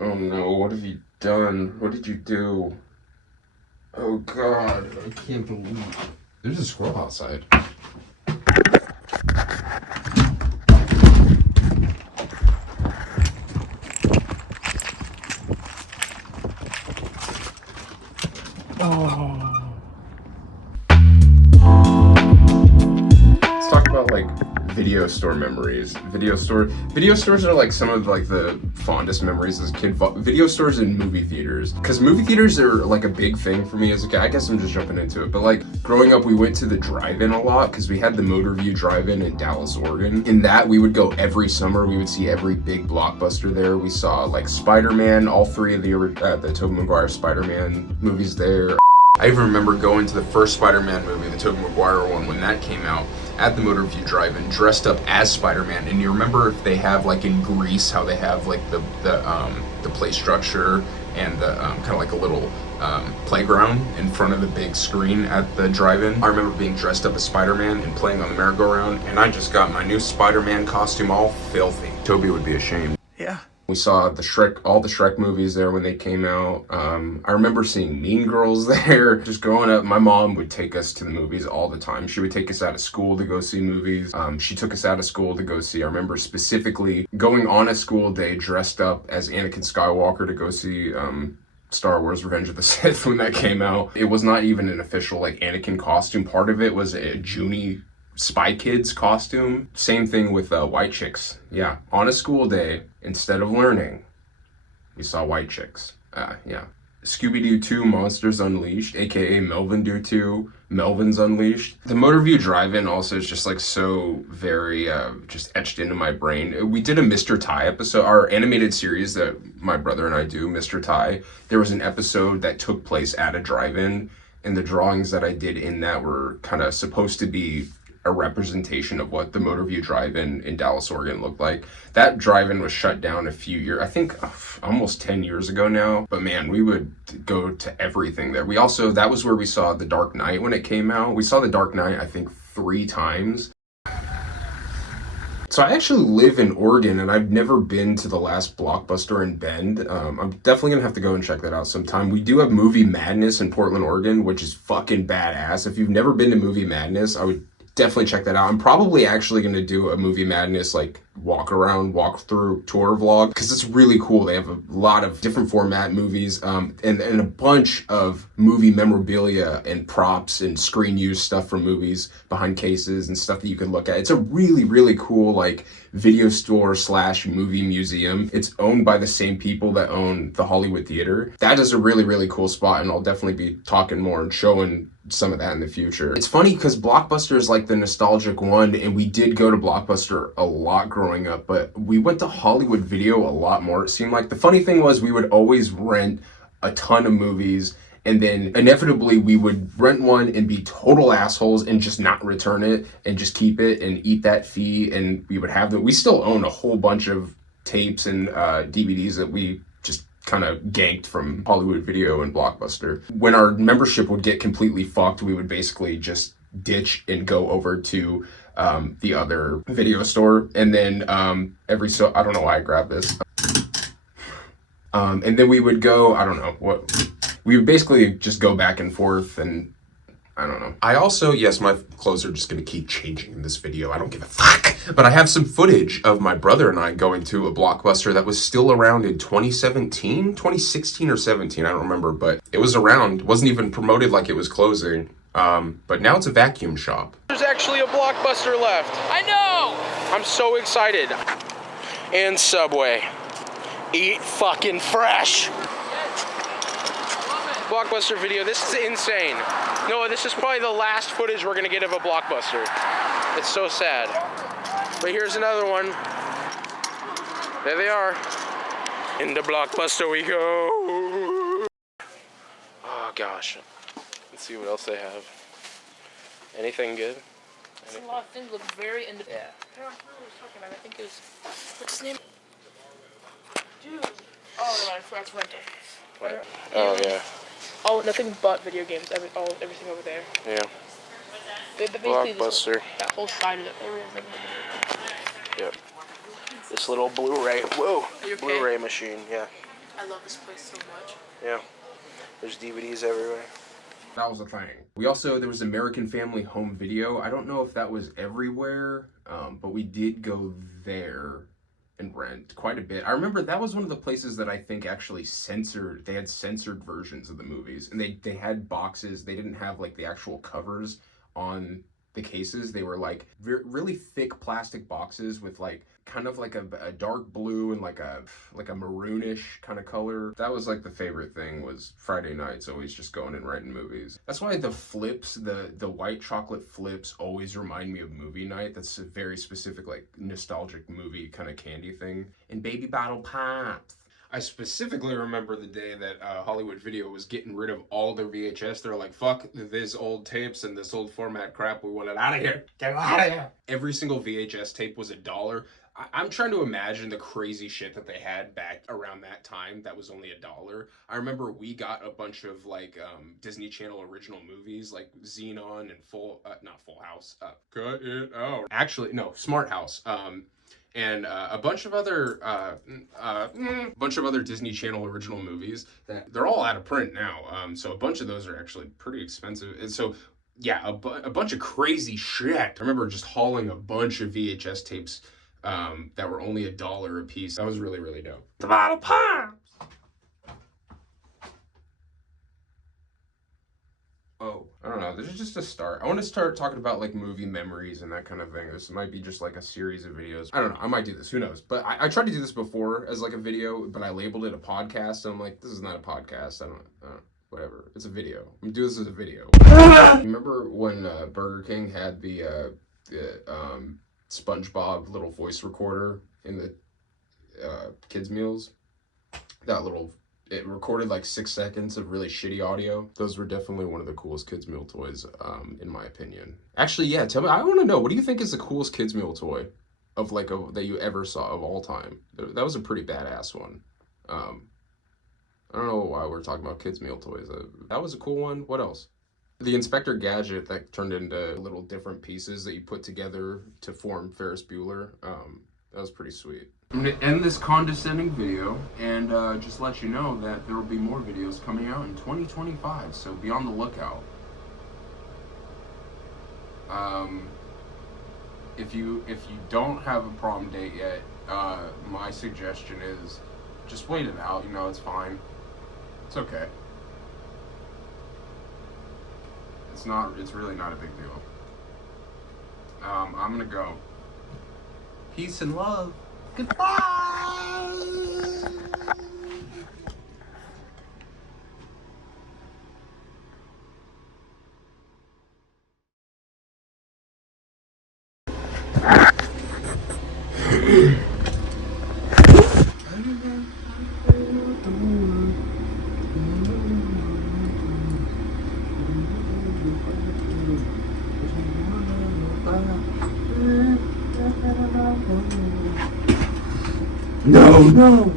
Oh no, what have you done? What did you do? Oh god, I can't believe. There's a squirrel outside. Oh. Let's talk about like video store memories. Video stores are like some of like the fondest memories as a kid. Video stores and movie theaters, because movie theaters are like a big thing for me as a kid. I guess I'm just jumping into it, but like growing up, we went to the drive-in a lot because we had the Motor View Drive-In in Dallas, Oregon. In that, we would go every summer. We would see every big blockbuster there. We saw like Spider-Man, all three of the Tobey Maguire Spider-Man movies there. I even remember going to the first Spider-Man movie, the Tobey Maguire one, when that came out, at the Motor View Drive-In, dressed up as Spider-Man. And you remember if they have like in Greece how they have like the play structure and the kind of like a little playground in front of the big screen at the drive-in. I remember being dressed up as Spider-Man and playing on the merry-go-round, and I just got my new Spider-Man costume all filthy. Toby would be ashamed. Yeah. We saw all the Shrek movies there when they came out. I remember seeing Mean Girls there. Just growing up, my mom would take us to the movies all the time. She would take us out of school to go see movies. She took us out of school to go see, I remember specifically going on a school day dressed up as Anakin Skywalker to go see Star Wars Revenge of the Sith when that came out. It was not even an official like Anakin costume. Part of it was a Junie Spy Kids costume. Same thing with white chicks. Yeah, on a school day, instead of learning, we saw white chicks. Yeah. Scooby-Doo 2 Monsters Unleashed, aka Melvin Doo 2 Melvin's Unleashed. The Motor View Drive-In also is just like so very just etched into my brain. We did a Mr. Ty episode, our animated series that my brother and I do, Mr. Ty. There was an episode that took place at a drive-in, and the drawings that I did in that were kind of supposed to be a representation of what the Motor View Drive-In in Dallas, Oregon looked like. That drive-in was shut down a few years, I think almost 10 years ago now. But man, we would go to everything there. That was where we saw The Dark Knight when it came out. We saw The Dark Knight, I think 3 times. So I actually live in Oregon, and I've never been to the last Blockbuster in Bend. I'm definitely gonna have to go and check that out sometime. We do have Movie Madness in Portland, Oregon, which is fucking badass. If you've never been to Movie Madness, I would definitely check that out. I'm probably actually going to do a Movie Madness like walk through tour vlog, because it's really cool. They have a lot of different format movies and a bunch of movie memorabilia and props and screen use stuff from movies behind cases and stuff that you can look at. It's a really, really cool like video store / movie museum. It's owned by the same people that own the Hollywood Theater. That is a really, really cool spot, and I'll definitely be talking more and showing some of that in the future. It's funny because Blockbuster is like the nostalgic one, and we did go to Blockbuster a lot growing up, but we went to Hollywood Video a lot more, it seemed like. The funny thing was we would always rent a ton of movies, and then inevitably we would rent one and be total assholes and just not return it and just keep it and eat that fee, and we would have them. We still own a whole bunch of tapes and DVDs that we just kind of ganked from Hollywood Video and Blockbuster. When our membership would get completely fucked, we would basically just ditch and go over to the other video store, and then I don't know why I grabbed this. And then we would go, I don't know what, we would basically just go back and forth, and I don't know. I also, yes, my clothes are just gonna keep changing in this video. I don't give a fuck. But I have some footage of my brother and I going to a Blockbuster that was still around in 2016 or 17. I don't remember, but it was around. It wasn't even promoted like it was closing. But now it's a vacuum shop. There's actually a Blockbuster left. I know! I'm so excited. And Subway. Eat fucking fresh. Blockbuster video. This is insane. No, this is probably the last footage we're gonna get of a Blockbuster. It's so sad. But here's another one. There they are. In the Blockbuster we go. Oh gosh. Let's see what else they have. Anything good? A lot of things look very independent. Yeah. I don't know what I was talking about. I think it was, what's his name? Dude. Oh, no, I forgot to rent it. What? Oh, yeah. Oh, nothing but video games. Everything over there. Yeah. Blockbuster. That whole side of the area. Yep. This little Blu-ray. Whoa. Are you okay? Blu-ray machine. Yeah. I love this place so much. Yeah. There's DVDs everywhere. That was a thing. There was American Family Home Video. I don't know if that was everywhere, but we did go there and rent quite a bit. I remember that was one of the places that I think actually they had censored versions of the movies. And they had boxes. They didn't have like the actual covers on the cases. They were like really thick plastic boxes with like kind of like a dark blue and like a maroonish kind of color. That was like the favorite thing, was Friday nights, always just going and renting movies. That's why the flips, the white chocolate flips always remind me of movie night. That's a very specific like nostalgic movie kind of candy thing. And baby bottle pops. I specifically remember the day that Hollywood Video was getting rid of all their VHS. They're like, fuck this old tapes and this old format crap. We want it out of here. Get it out of here. Every single VHS tape was $1. I'm trying to imagine the crazy shit that they had back around that time that was only $1. I remember we got a bunch of like Disney Channel original movies like Xenon and not Full House. Cut it out. Actually, no, Smart House. And a bunch of other Disney Channel original movies that they're all out of print now. So a bunch of those are actually pretty expensive. And so, yeah, a bunch of crazy shit. I remember just hauling a bunch of VHS tapes that were only $1 a piece. That was really, really dope. The bottle pops! Oh, I don't know. This is just a start. I want to start talking about like movie memories and that kind of thing. This might be just like a series of videos. I don't know. I might do this. Who knows? But I tried to do this before as like a video, but I labeled it a podcast. And I'm like, this is not a podcast. I don't whatever. It's a video. I'm gonna do this as a video. Remember when Burger King had the SpongeBob little voice recorder in the kids' meals? It recorded like 6 seconds of really shitty audio. Those were definitely one of the coolest kids' meal toys, in my opinion. Actually, yeah, tell me, I want to know, what do you think is the coolest kids' meal toy of like that you ever saw of all time? That was a pretty badass one. I don't know why we're talking about kids' meal toys. That was a cool one. What else? The Inspector Gadget that turned into little different pieces that you put together to form Ferris Bueller. That was pretty sweet. I'm going to end this condescending video and just let you know that there will be more videos coming out in 2025, so be on the lookout. If you don't have a prom date yet, my suggestion is just wait it out. You know, it's fine. It's okay. It's really not a big deal. I'm gonna go. Peace and love. Goodbye! No, no.